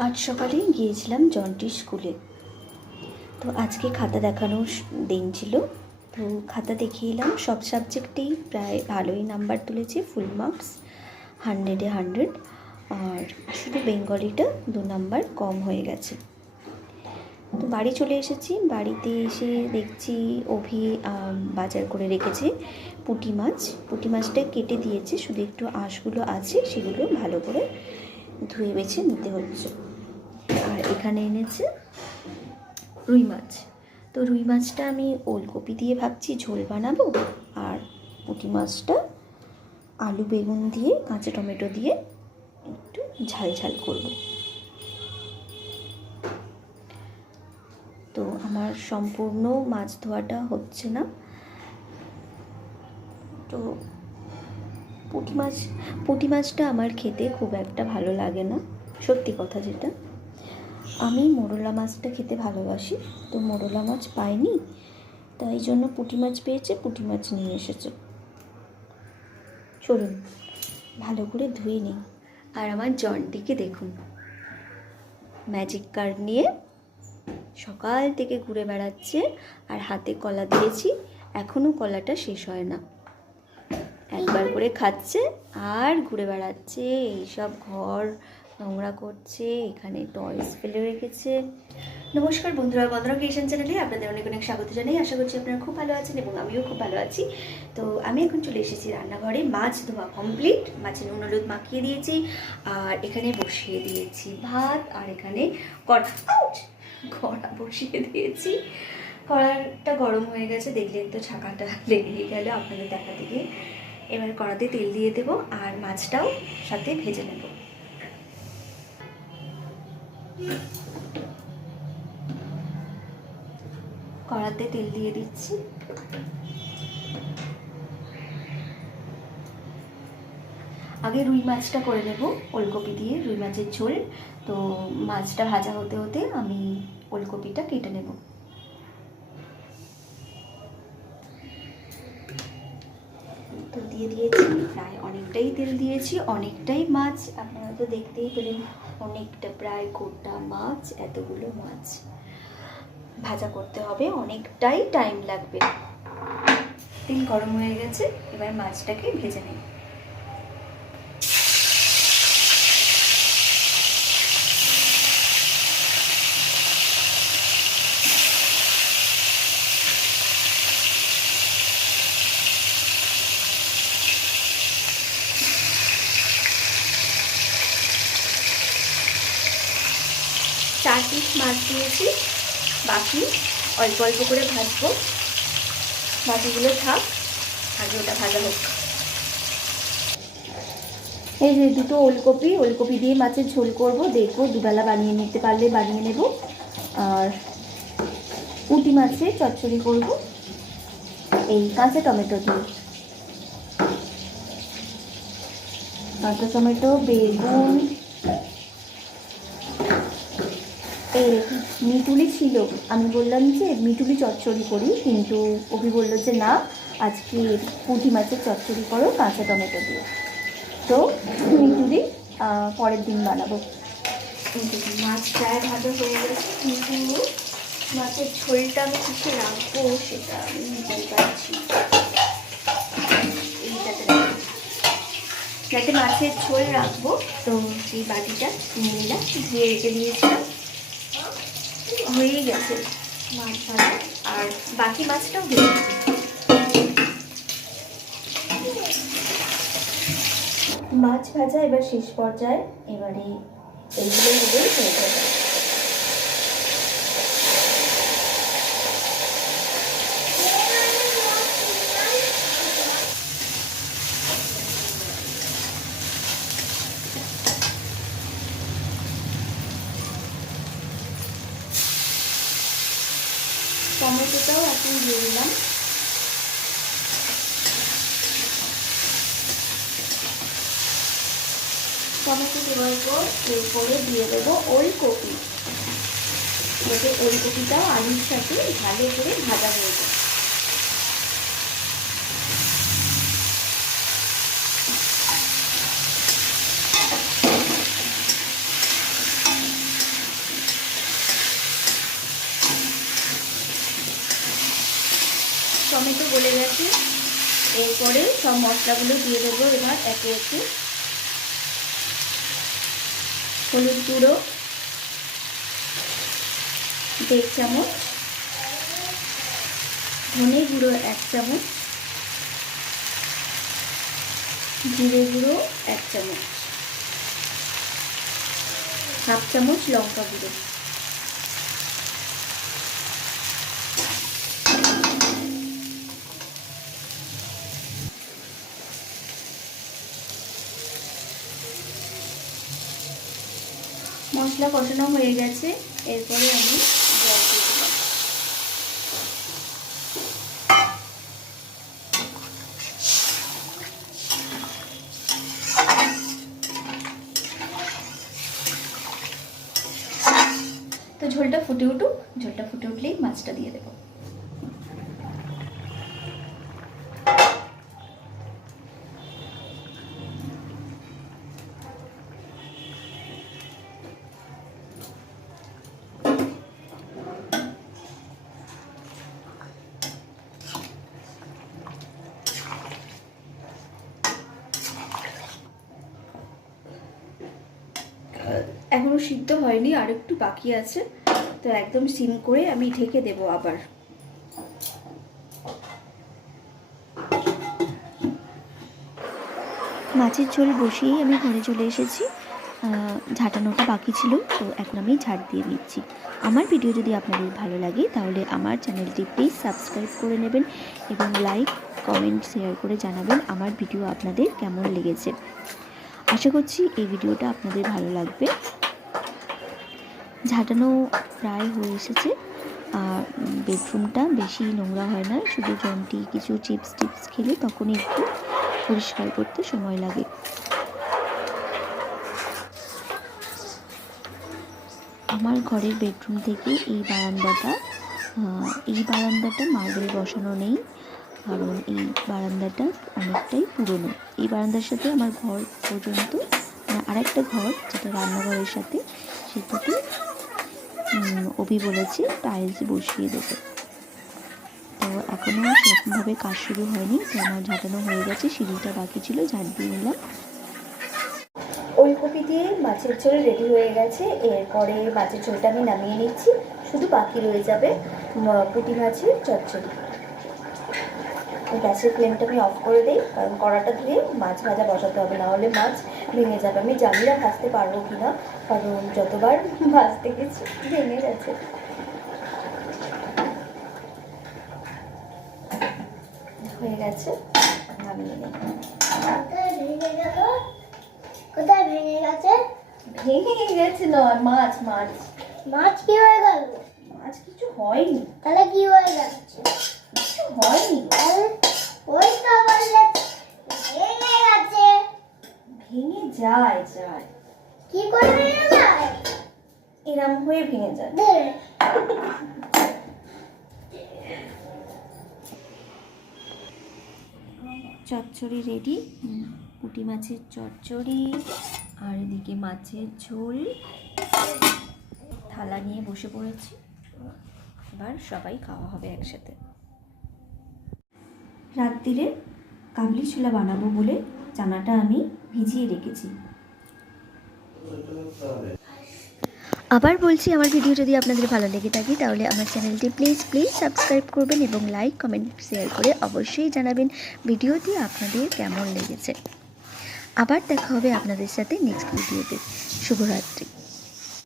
আজ সকালে গিয়েছিলাম জন্টির স্কুলে। তো আজকে খাতা দেখানোর দিন ছিল। তো খাতা দেখিয়ে এলাম, সব সাবজেক্টেই প্রায় ভালোই নাম্বার তুলেছে ফুল মার্কস হান্ড্রেডে হান্ড্রেড আর শুধু বেঙ্গলিটা দু নাম্বার কম হয়ে গেছে। তো বাড়ি চলে এসেছি, বাড়িতে এসে দেখছি অভি বাজার করে রেখেছে পুঁটি মাছ। পুঁটি মাছটা কেটে দিয়েছে, শুধু একটু আঁশগুলো আছে, সেগুলো ভালো করে ধুয়ে বেছে নিতে হচ্ছে। আর এখানে এনেছে রুই মাছ। তো রুই মাছটা আমি ওলকপি দিয়ে ভাবছি, ঝোল বানাবো। আর পুঁটি মাছটা আলু বেগুন দিয়ে, কাঁচা টমেটো দিয়ে একটু ঝাল ঝাল করব। তো আমার সম্পূর্ণ মাছ ধোয়াটা হচ্ছে না। তো পুঁটি মাছ, পুঁটি মাছটা আমার খেতে খুব একটা ভালো লাগে না, সত্যি কথা যেটা। আমি মোরলা মাছটা খেতে ভালোবাসি, তো মোরলা মাছ পাইনি, তাই জন্য পুঁটি মাছ পেয়েছে, পুঁটি মাছ নিয়ে এসেছে। চলুন, ভালো করে ধুয়ে নিই। আর আমার জনটিকে দেখুন। ম্যাজিক কার্ড নিয়ে সকাল থেকে ঘুরে বেড়াচ্ছে, আর হাতে কলা দিয়েছি এখনও কলাটা শেষ হয় না। একবার করে খাচ্ছে আর ঘুরে বেড়াচ্ছে। এইসব ঘর নোংরা করছে, এখানে টয়স ফেলে রেখেছে। নমস্কার বন্ধুরা বন্ধুরা ক্রিয়েশন চ্যানেলে আপনাদের অনেক অনেক স্বাগত জানাই। আশা করছি আপনারা খুব ভালো আছেন এবং আমিও খুব ভালো আছি। তো আমি এখন চলে এসেছি রান্নাঘরে। মাছ ধোয়া কমপ্লিট মাছের নুন, হলুদ মাখিয়ে দিয়েছি আর এখানে বসিয়ে দিয়েছি ভাত আর এখানে কড়া! কড়া বসিয়ে দিয়েছি। কড়াটা গরম হয়ে গেছে, দেখলেন তো ছাকাটা লেগে গেল, আপনাদের দেখা থেকে এবার কড়াতে তেল দিয়ে দেব আর মাছটাও সাথে ভেজে নেব। কড়াতে তেল দিয়ে দিচ্ছি। আগে রুই মাছটা করে নেব, ওলকপি দিয়ে রুই মাছের ঝোল। তো মাছটা ভাজা হতে হতে আমি ওলকপিটা কেটে নেব। দিয়ে দিয়েছি, প্রায় অনেকটাই তেল দিয়েছি, অনেকটাই মাছ, আপনারা তো দেখতেই পেলেন অনেকটা প্রায় গোটা মাছ, এতগুলো মাছ। ভাজা করতে হবে, অনেকটাই টাইম লাগবে। তেল গরম হয়ে গেছে, এবার মাছটাকে ভেজে নিই মাছ দিয়েছি। বাকি অল্প অল্প করে ভাজবো। বাকিগুলো থাক, আগে ওটা ভাজা হোক। এই যে দুটো ওলকপি ওলকপি দিয়ে মাছের ঝোল করব। দেখব দুবেলা বানিয়ে নিতে পারলে বানিয়ে নেব। আর পুঁটি মাছে চচ্চড়ি করব। এই কাঁচা টমেটো দিয়ে। কাঁচা টমেটো, বেগুন এই মিটুলি ছিল। আমি বললাম যে, মিটুলি চচ্চড়ি করি, কিন্তু অভি বলল যে, না, আজকে পুঁটি মাছের চচ্চড়ি করো, কাঁচা টমেটো দিয়ে। তো মিটুলি পরের দিন বানাবো। মাছ প্রায় ভালো হয়ে গেছে, কিন্তু মাছের ঝোলটা আমি কিছু রাখব সেটা আমি নিতে পারছি। যাতে মাছের ঝোল রাখব, তো সেই বাটিটা নিয়ে নিলাম, ধুয়ে রেখে দিয়েছিলাম। হয়েই গেছে। মাছ ভাজা আর বাকি মাছটাও হয়ে মাছ ভাজা এবার শেষ পর্যায়ে। এবারে এইগুলো হবে হয়ে সমস্ত দেওয়ার পর এরপরে দিয়ে দেবো ওলকপি যাতে ওলকপিটাও আলুর সাথে ভালো করে ভাজা হয়ে যায় টমেটো গলে গেছে। এরপরে সব মশলাগুলো দিয়ে দেবো এবার একে একে। হলুদ গুঁড়ো, দেড় চামচ, ধনে গুঁড়ো এক চামচ, জিরে গুঁড়ো এক চামচ, হাফ চামচ লঙ্কা গুঁড়ো। মশলা কষানো হয়ে গেছে। এরপরে আমি জল দিয়ে তো ঝোলটা ফুটে উঠুক, ঝোলটা ফুটে উঠলেই মাছটা দিয়ে দেবো। এখনও সিদ্ধ হয়নি আর একটু বাকি আছে। তো একদম সিম করে আমি ঢেকে দেব আবার। মাছের ঝোল বসিয়েই আমি ঘরে চলে এসেছি। ঝাঁটানোটা বাকি ছিল, তো এখন আমি ঝাড় দিয়ে নিচ্ছি আমার ভিডিও যদি আপনাদের ভালো লাগে, তাহলে আমার চ্যানেলটি প্লিজ সাবস্ক্রাইব করে নেবেন এবং লাইক, কমেন্ট, শেয়ার করে জানাবেন আমার ভিডিও আপনাদের কেমন লেগেছে। আশা করছি এই ভিডিওটা আপনাদের ভালো লাগবে। ঝাঁটানো প্রায় হয়ে এসেছে। আর বেডরুমটা বেশি নোংরা হয় না, শুধু জন্টি কিছু চিপস টিপস খেলে তখনই একটু পরিষ্কার করতে সময় লাগে। আমার ঘরের বেডরুম থেকে এই বারান্দাটা এই বারান্দাটা মার্বেল বসানো নেই, কারণ এই বারান্দাটা অনেকটাই পুরনো। এই বারান্দার সাথে আমার ঘর পর্যন্ত মানে আরেকটা ঘর, যেটা রান্নাঘরের সাথে, সেটাতে অভি বলেছে টাইলস বসিয়ে দেবে। তো এখনও সেরকমভাবে কাজ শুরু হয়নি তো আমার ঝাঁটানো হয়ে গেছে সিঁড়িটা বাকি ছিল, ঝাঁট দিয়ে নিলাম। ওলকপি দিয়ে মাছের ঝোল রেডি হয়ে গেছে, এরপরে মাছের ঝোলটা আমি নামিয়ে নিচ্ছি, শুধু বাকি রয়ে যাবে পুঁটি মাছের চচ্চড়ি। গ্যাসের ফ্লেমটা আমি অফ করে দিই, কারণ কড়াটা ধুয়ে মাছ ভাজা বসাতে হবে, না হলে মাছ ভেঙে যাবে। আমি জানি না ভাজতে পারব কি না কারণ যতবার ভাজতে গেছি ভেঙে গেছে। হয়ে গেছে নামিয়ে ভেঙে কোথায় ভেঙে গেছে? ভেঙে গেছে নয় মাছ মাছ। মাছ কি হয়ে গেল? মাছ কিছু হয়নি। তাহলে কি হয়ে যাচ্ছে? কিছু হয়নি। তাহলে ওই তো বললে ভেঙে গেছে ভেঙে যায় যায়। কি করে ভেঙে যায়? এরম হয়ে ভেঙে যায়। চচ্চড়ি রেডি পুঁটি মাছের চচ্চড়ি আর এদিকে মাছের ঝোল। থালা নিয়ে বসে পড়েছি। এবার সবাই খাওয়া হবে একসাথে। রাত্রিরে কাবলি ছোলা বানাবো বলে চানাটা আমি ভিজিয়ে রেখেছি। আবার বলছি, আমার ভিডিও যদি আপনাদের ভালো লেগে থাকে, তাহলে আমার চ্যানেলটি প্লিজ প্লিজ সাবস্ক্রাইব করবেন এবং লাইক, কমেন্ট, শেয়ার করে অবশ্যই জানাবেন ভিডিওটি আপনাদের কেমন লেগেছে। আবার দেখা হবে আপনাদের সাথে নেক্সট ভিডিওতে। শুভরাত্রি।